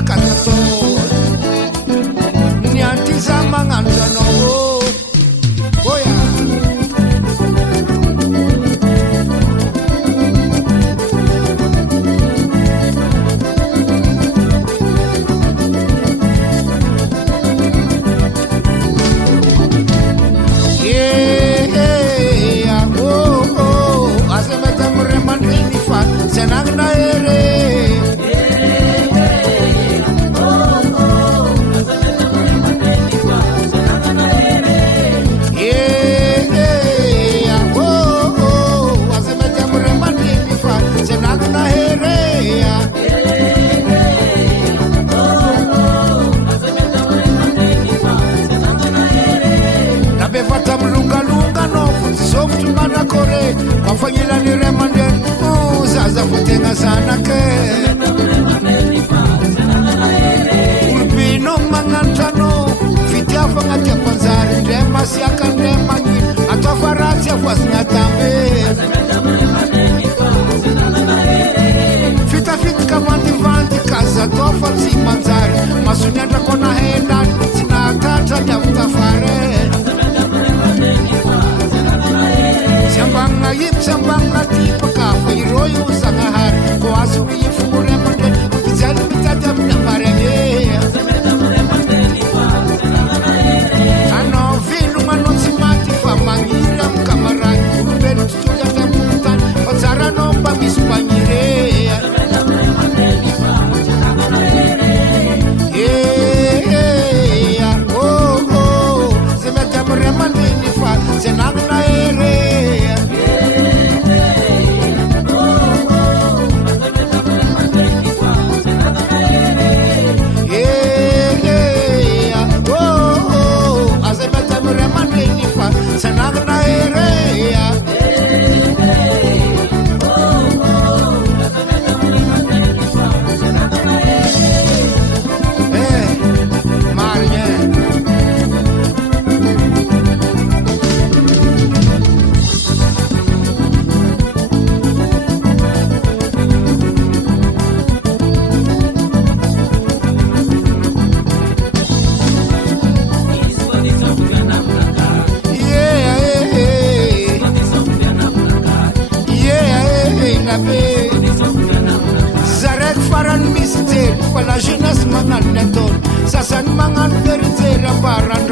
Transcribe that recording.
afakatato ny anty za magnano zanao oya ulbino mangantano fitiafa ngati panzari ndema siaka ndema ngi atafaratia fwasnya tambe fita fit kamandi vandi kaza tofa si manzari masunya ndakona henda sina tata nyafuta fare Sambanga yip sambanga tipa kafa iroyo sangahar ko asumi yifure mande bizali bitata mnamarege ano vinu manotsi mati famangira mkamarani kubeni tutuja tamutan ozara nomba mispanyire semeta mremande nifa senagna ere Zarek faran mister, pala jeunesse mangan neton, sasan mangan verzer paran